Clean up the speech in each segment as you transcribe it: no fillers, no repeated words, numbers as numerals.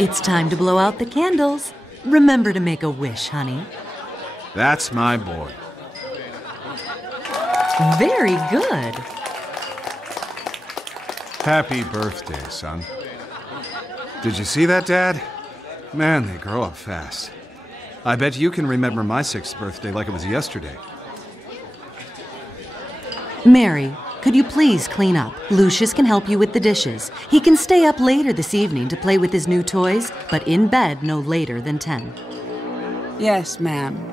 It's time to blow out the candles. Remember to make a wish, honey. That's my boy. Very good. Happy birthday, son. Did you see that, Dad? Man, they grow up fast. I bet you can remember my 6th birthday like it was yesterday. Mary, could you please clean up? Lucius can help you with the dishes. He can stay up later this evening to play with his new toys, but in bed no later than 10. Yes, ma'am.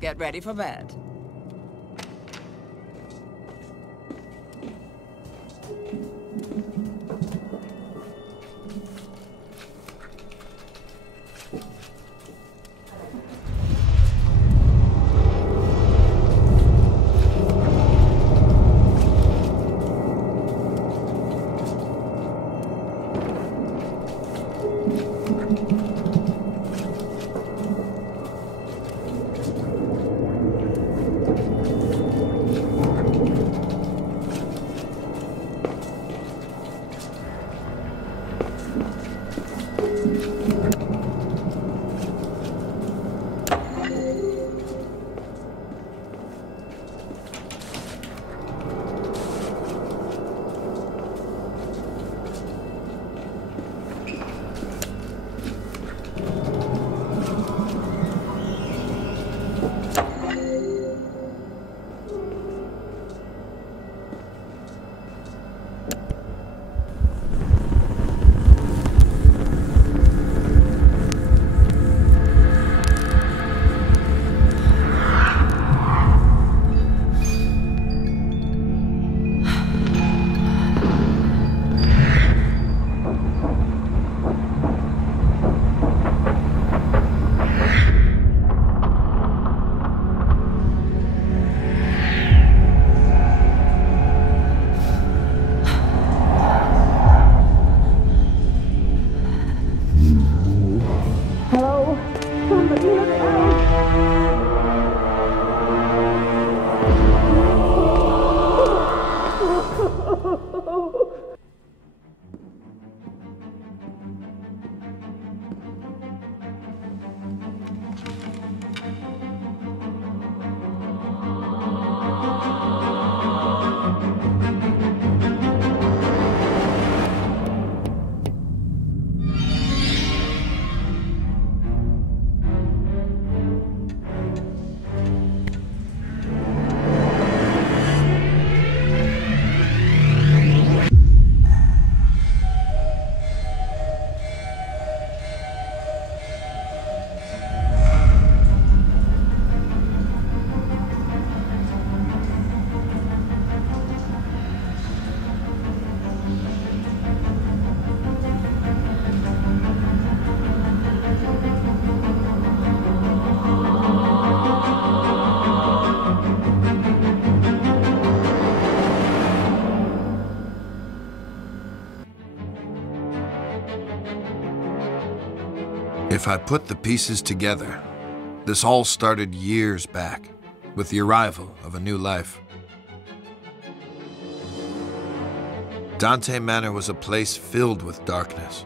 Get ready for bed. If I put the pieces together, this all started years back. with the arrival of a new life. Dante Manor was a place filled with darkness,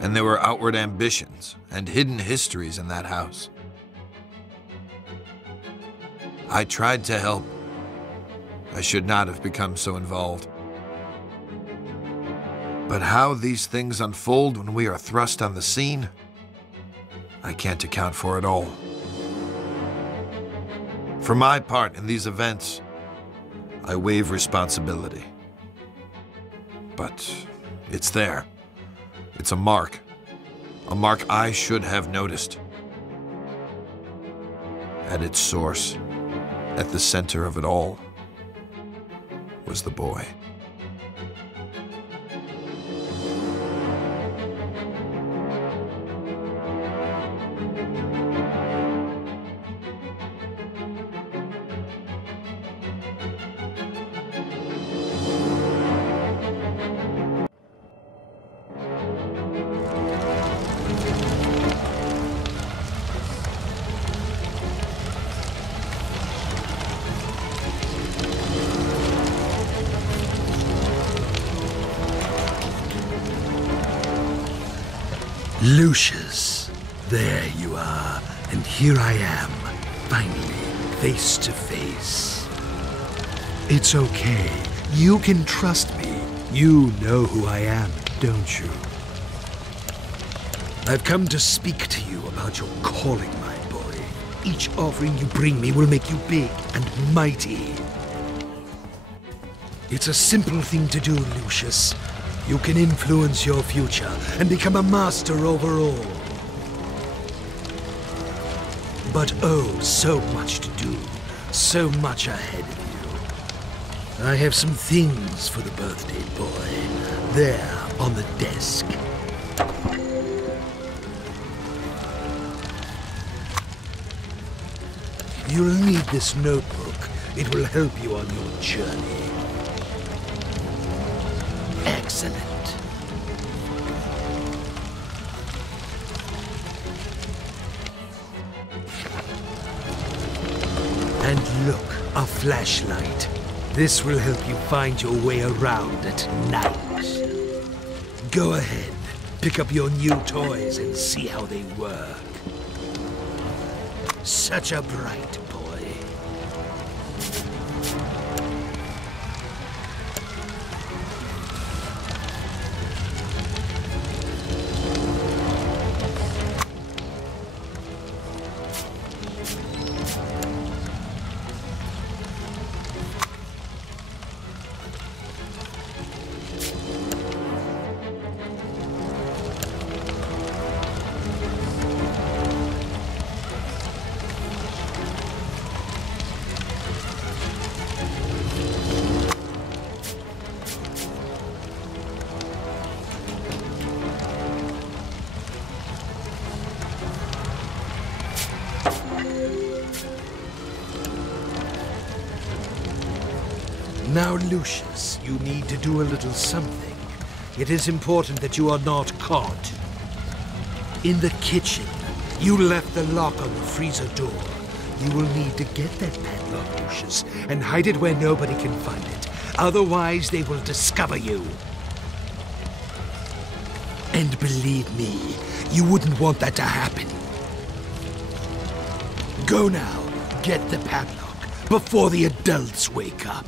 and there were outward ambitions and hidden histories in that house. I tried to help. I should not have become so involved. But how these things unfold when we are thrust on the scene, I can't account for it all. For my part in these events, I waive responsibility. But it's there. It's a mark I should have noticed. At its source, at the center of it all, was the boy. Lucius, there you are, and here I am, finally, face to face. It's okay, you can trust me. You know who I am, don't you? I've come to speak to you about your calling, my boy. Each offering you bring me will make you big and mighty. It's a simple thing to do, Lucius. You can influence your future and become a master over all. But oh, so much to do, so much ahead of you. I have some things for the birthday boy, there on the desk. You'll need this notebook. It will help you on your journey. Excellent. And look, a flashlight. This will help you find your way around at night. Go ahead, pick up your new toys and see how they work. Such a bright boy. Now, Lucius, you need to do a little something. It is important that you are not caught. In the kitchen, you left the lock on the freezer door. You will need to get that padlock, Lucius, and hide it where nobody can find it. Otherwise, they will discover you. And believe me, you wouldn't want that to happen. Go now, get the padlock, before the adults wake up.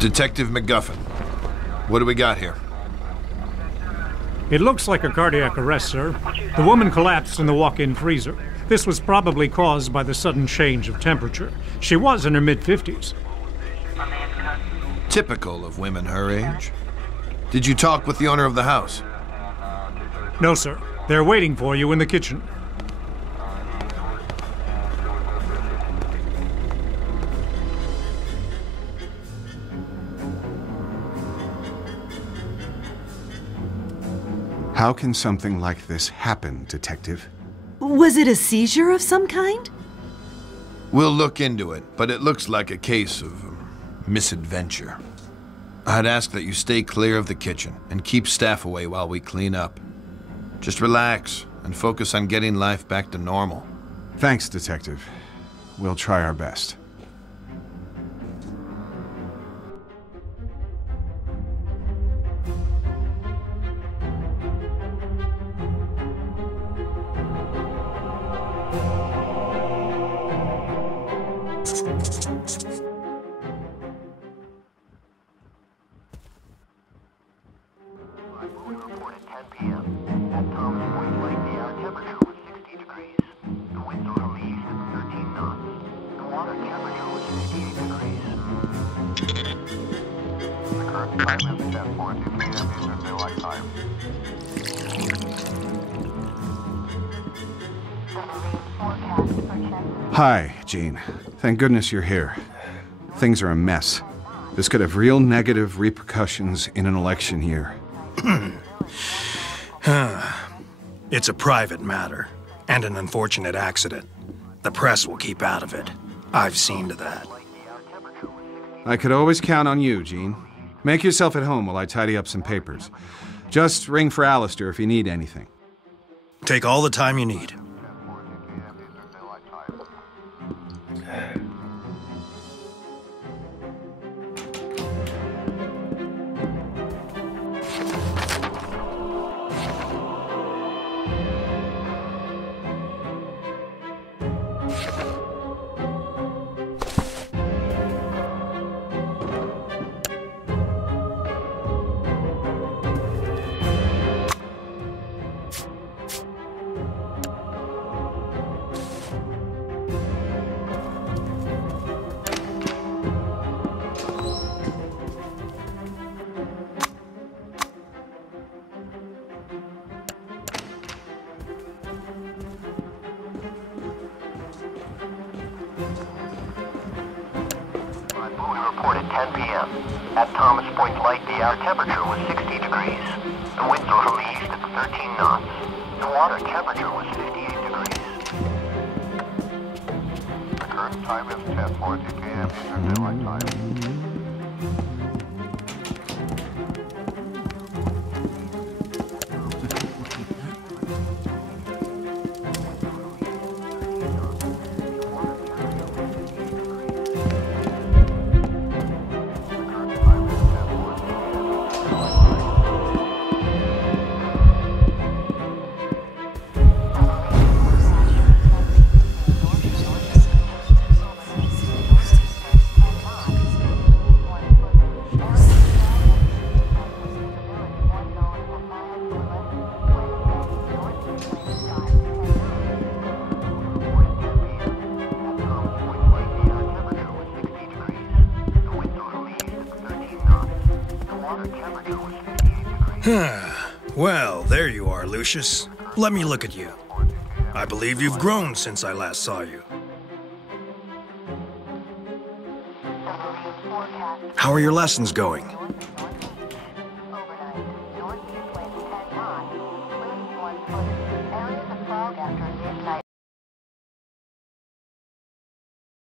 Detective McGuffin, what do we got here? It looks like a cardiac arrest, sir. The woman collapsed in the walk-in freezer. This was probably caused by the sudden change of temperature. She was in her mid-50s. Typical of women her age. Did you talk with the owner of the house? No, sir. They're waiting for you in the kitchen. How can something like this happen, Detective? Was it a seizure of some kind? We'll look into it, but it looks like a case of misadventure. I'd ask that you stay clear of the kitchen and keep staff away while we clean up. Just relax and focus on getting life back to normal. Thanks, Detective. We'll try our best. Hi, Jean. Thank goodness you're here. Things are a mess. This could have real negative repercussions in an election year. It's a private matter, and an unfortunate accident. The press will keep out of it. I've seen to that. I could always count on you, Jean. Make yourself at home while I tidy up some papers. Just ring for Alistair if you need anything. Take all the time you need. Reported 10 p.m. At Thomas Point Light, the air temperature was 60 degrees. The winds were from the east at 13 knots. The water temperature was 58 degrees. The current time is 10:40 p.m. Eastern Daylight Time. Well, there you are, Lucius. Let me look at you. I believe you've grown since I last saw you. How are your lessons going?